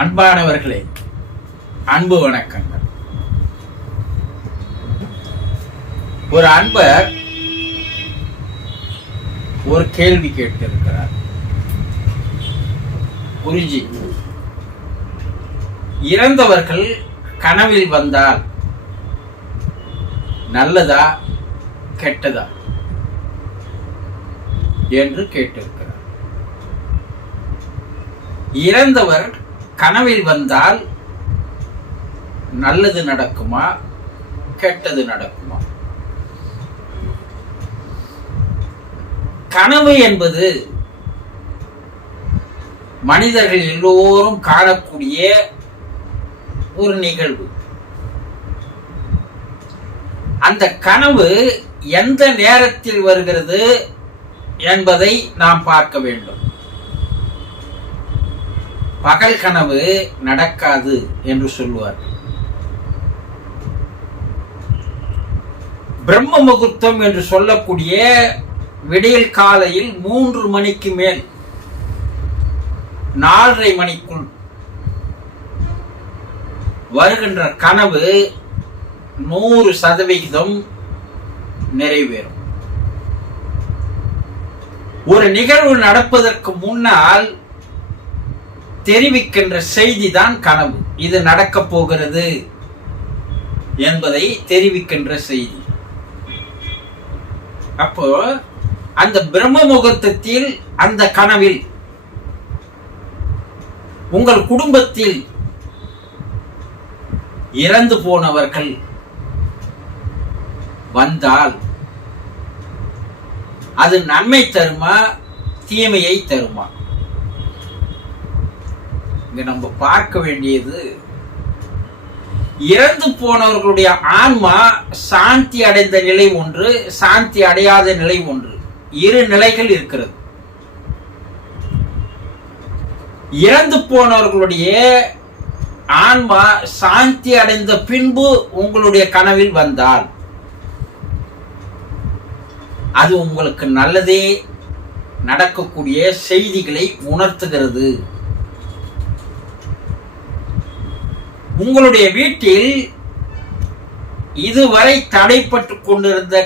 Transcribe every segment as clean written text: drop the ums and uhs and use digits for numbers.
அன்பானவர்களே, அன்பு வணக்கங்கள். ஒரு அன்பர் ஒரு கேள்வி கேட்டிருக்கிறார். குருஜி, இறந்தவர்கள் கனவில் வந்தால் நல்லதா கெட்டதா என்று கேட்டிருக்கிறார். இறந்தவர் கனவில் வந்தால் நல்லது நடக்குமா கெட்டது நடக்குமா? கனவு என்பது மனிதர்கள் எல்லோரும் காணக்கூடிய ஒரு நிகழ்வு. அந்த கனவு எந்த நேரத்தில் வருகிறது என்பதை நாம் பார்க்க வேண்டும். பகல் கனவு நடக்காது என்று சொல்வார்கள். பிரம்ம முகூர்த்தம் என்று சொல்லக்கூடிய விடியல் காலையில் 3 மணிக்கு மேல் 4:30 மணிக்குள் வருகின்ற கனவு 100% நிறைவேறும். ஒரு நிகழ்வு நடப்பதற்கு முன்னால் தெரிவிக்கின்ற செய்தி தான் கனவு. இது நடக்க போகிறது என்பதை தெரிவிக்கின்ற செய்தி. அப்போ அந்த பிரம்ம முகூர்த்தத்தில், அந்த கனவில் உங்கள் குடும்பத்தில் இறந்து போனவர்கள் வந்தால் அது நன்மை தருமா தீமையை தருமா? இங்க நம்ம பார்க்க வேண்டியது, இறந்து போனவர்களுடைய ஆன்மா சாந்தி அடைந்த நிலை ஒன்று, சாந்தி அடையாத நிலை ஒன்று. 2 நிலைகள் இருக்கிறது. இறந்து போனவர்களுடைய ஆன்மா சாந்தி அடைந்த பின்பு உங்களுடைய கனவில் வந்தால் அது உங்களுக்கு நல்லதே நடக்கக்கூடிய செய்திகளை உணர்த்துகிறது. உங்களுடைய வீட்டில் இதுவரை தடைப்பட்டு கொண்டிருந்த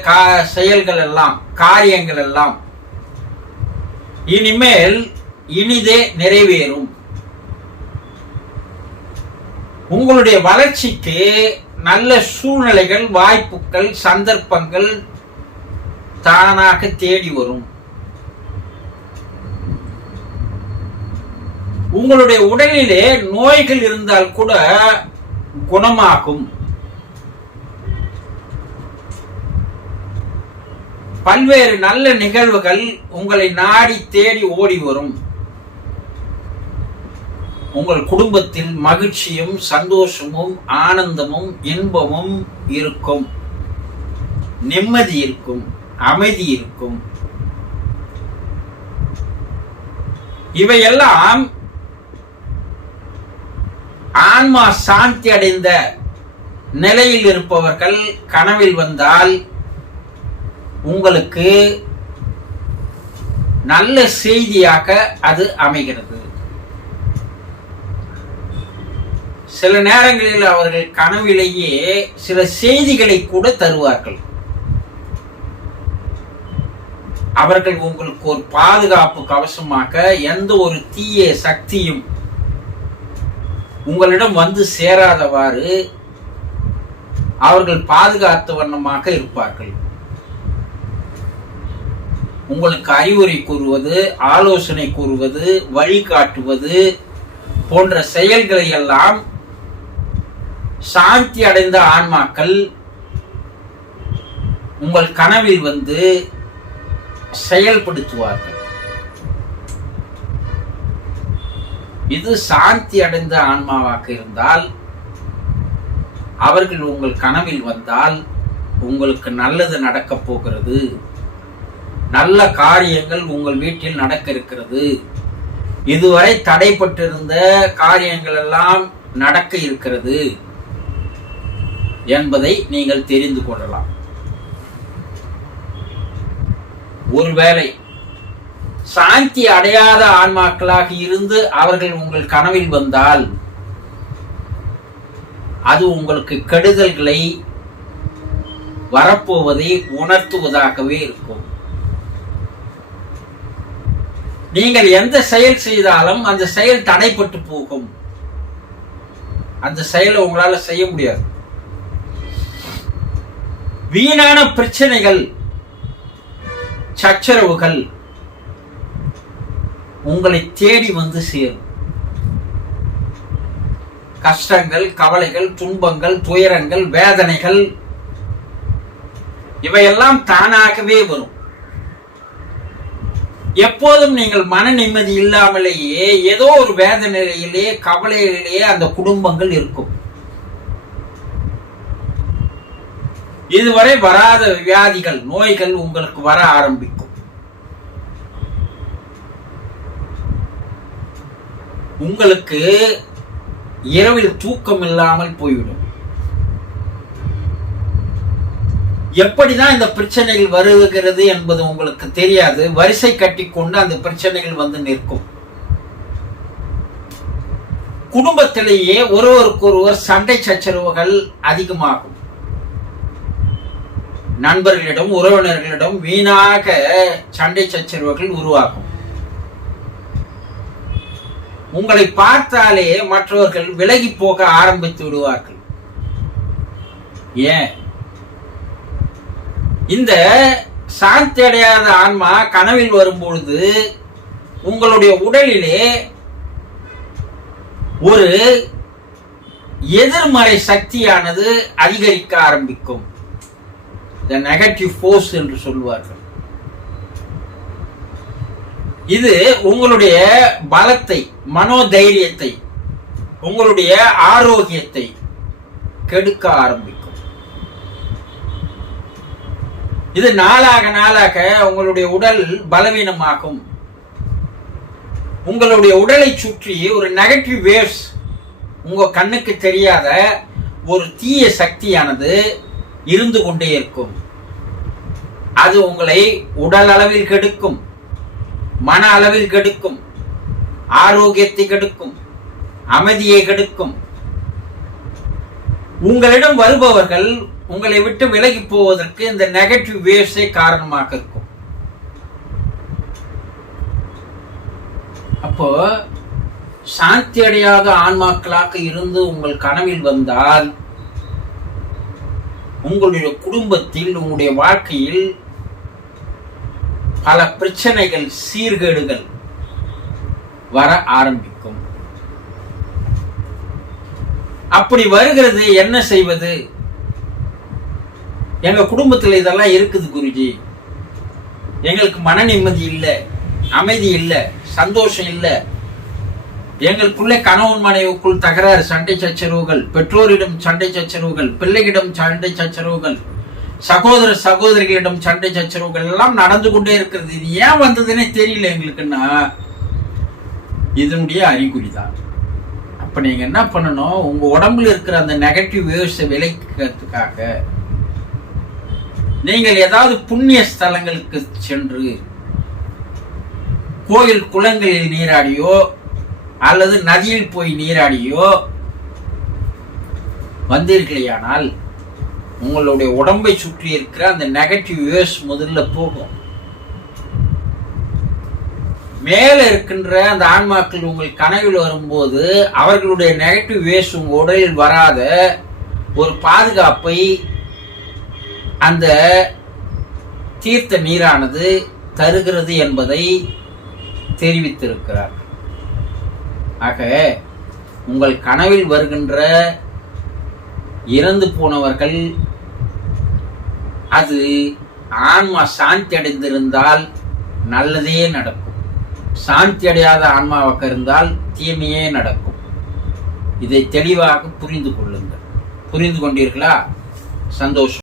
செயல்கள் எல்லாம், காரியங்கள் எல்லாம் இனிமேல் இனிதே நிறைவேறும். உங்களுடைய வளர்ச்சிக்கு நல்ல சூழ்நிலைகள், வாய்ப்புகள், சந்தர்ப்பங்கள் தானாக தேடி வரும். உங்களுடைய உடலிலே நோய்கள் இருந்தால் கூட குணமாகும். பல்வேறு நல்ல நிகழ்வுகள் உங்களை நாடி தேடி ஓடி வரும். உங்கள் குடும்பத்தில் மகிழ்ச்சியும் சந்தோஷமும் ஆனந்தமும் இன்பமும் இருக்கும். நிம்மதி இருக்கும், அமைதி இருக்கும். இவையெல்லாம் ஆன்மா சாந்தி அடைந்த நிலையில் இருப்பவர்கள் கனவில் வந்தால் உங்களுக்கு நல்ல செய்தியாக அது அமைகிறது. சில நேரங்களில் அவர்கள் கனவிலேயே சில செய்திகளை கூட தருவார்கள். அவர்கள் உங்களுக்கு ஒரு பாதுகாப்பு கவசமாக, எந்த ஒரு தீய சக்தியும் உங்களிடம் வந்து சேராதவாறு அவர்கள் பாதுகாத்த வண்ணமாக இருப்பார்கள். உங்களுக்கு அறிவுரை கூறுவது, ஆலோசனை கூறுவது, வழிகாட்டுவது போன்ற செயல்களை எல்லாம் சாந்தி அடைந்த ஆன்மாக்கள் உங்கள் கனவில் வந்து செயல்படுத்துவார்கள். இது சாந்தி அடைந்த ஆன்மாவாக இருந்தால், அவர்கள் உங்கள் கனவில் வந்தால் உங்களுக்கு நல்லது நடக்கப் போகிறது, நல்ல காரியங்கள் உங்கள் வீட்டில் நடக்க இருக்கிறது, இதுவரை தடைப்பட்டிருந்த காரியங்கள் எல்லாம் நடக்க இருக்கிறது என்பதை நீங்கள் தெரிந்து கொள்ளலாம். ஒருவேளை சாந்தி அடையாத ஆன்மாக்களாக இருந்து அவர்கள் உங்கள் கனவில் வந்தால் அது உங்களுக்கு கெடுதல்களை வரப்போவதை உணர்த்துவதாகவே இருக்கும். நீங்கள் எந்த செயல் செய்தாலும் அந்த செயல் தடைப்பட்டு போகும். அந்த செயலை உங்களால செய்ய முடியாது. வீணான பிரச்சனைகள், சச்சரவுகள் உங்களை தேடி வந்து சேரும். கஷ்டங்கள், கவலைகள், துன்பங்கள், துயரங்கள், வேதனைகள் இவையெல்லாம் தானாகவே வரும். எப்போதும் நீங்கள் மன நிம்மதி இல்லாமலேயே ஏதோ ஒரு வேதனையிலே, கவலையிலேயே அந்த குடும்பங்கள் இருக்கும். இதுவரை வராத வியாதிகள், நோய்கள் உங்களுக்கு வர ஆரம்பிக்கும். உங்களுக்கு இரவில் தூக்கம் இல்லாமல் போய்விடும். எப்படிதான் இந்த பிரச்சனைகள் வருகிறது என்பது உங்களுக்கு தெரியாது. வரிசை கட்டி கொண்டு அந்த பிரச்சனைகள் வந்து நிற்கும். குடும்பத்திலேயே ஒருவருக்கொருவர் சண்டை சச்சரவுகள் அதிகமாகும். நண்பர்களிடம், உறவினர்களிடம் வீணாக சண்டை சச்சரவுகள் உருவாகும். உங்களை பார்த்தாலே மற்றவர்கள் விலகி போக ஆரம்பித்து விடுவார்கள். ஏன்? இந்த சாந்தி அடையாத ஆன்மா கனவில் வரும்பொழுது உங்களுடைய உடலிலே ஒரு எதிர்மறை சக்தியானது அதிகரிக்க ஆரம்பிக்கும். The negative force என்று சொல்வார்கள். இது உங்களுடைய பலத்தை, மனோதைரியத்தை, உங்களுடைய ஆரோக்கியத்தை கெடுக்க ஆரம்பிக்கும். இது நாளாக நாளாக உங்களுடைய உடல் பலவீனமாகும். உங்களுடைய உடலை சுற்றி ஒரு நெகட்டிவ் வேவ்ஸ், உங்க கண்ணுக்கு தெரியாத ஒரு தீய சக்தியானது இருந்து கொண்டே இருக்கும். அது உங்களை உடல் அளவில் கெடுக்கும், மன அளவில் கெடுக்கும், ஆரோக்கியத்தை கெடுக்கும், அமைதியை கெடுக்கும். உங்களிடம் வருபவர்கள் உங்களை விட்டு விலகி போவதற்கு இந்த நெகட்டிவ் வேவ்ஸே காரணமாக இருக்கும். அப்போ சாந்தி அடையாத ஆன்மாக்களாக இருந்து உங்கள் கனவில் வந்தால் உங்களுடைய குடும்பத்தில், உங்களுடைய வாழ்க்கையில் பல பிரச்சனைகள், சீர்கேடுகள் வர ஆரம்பிக்கும். அப்படி வருகிறது, என்ன செய்வது? எங்க குடும்பத்தில் இதெல்லாம் இருக்குது குருஜி, எங்களுக்கு மன நிம்மதி இல்லை, அமைதி இல்லை, சந்தோஷம் இல்லை, எங்களுக்குள்ள கணவன் மனைவிக்குள் தகராறு, சண்டை சச்சரவுகள், பெற்றோரிடம் சண்டை சச்சரவுகள், பிள்ளைகளிடம் சண்டை சச்சரவுகள், சகோதர சகோதரிகளிடம் சண்டை சச்சரவுகள் எல்லாம் நடந்து கொண்டே இருக்கிறது. இது ஏன் வந்ததுன்னே தெரியல எங்களுக்குன்னா இதனுடைய அறிகுறி தான். அப்ப நீங்க என்ன பண்ணணும்? உங்க உடம்புல இருக்கிற அந்த நெகட்டிவ் வேவ்ஸை விலக்கிறதுக்காக நீங்கள் ஏதாவது புண்ணிய ஸ்தலங்களுக்கு சென்று கோயில் குளங்களில் நீராடியோ அல்லது நதியில் போய் நீராடியோ வந்தீர்களேயானால் உங்களுடைய உடம்பை சுற்றி இருக்கிற அந்த நெகட்டிவ் வேவ்ஸ் முதல்ல போகும். மேல இருக்கின்ற அந்த ஆன்மாக்கள் உங்கள் கனவில் வரும்போது அவர்களுடைய நெகட்டிவ் வேவ்ஸ் உங்க உடலில் வராத ஒரு பாதுகாப்பை அந்த தீர்த்த நீரானது தருகிறது என்பதை தெரிவித்திருக்கிறார். ஆக உங்கள் கனவில் வருகின்ற இறந்து போனவர்கள் அது ஆன்மா சாந்தி அடைந்திருந்தால் நல்லதே நடக்கும். சாந்தி அடையாத ஆன்மாவாக இருந்தால் தீமையே நடக்கும். இதை தெளிவாக புரிந்து கொள்ளுங்கள். புரிந்து கொண்டீர்களா? சந்தோஷம்.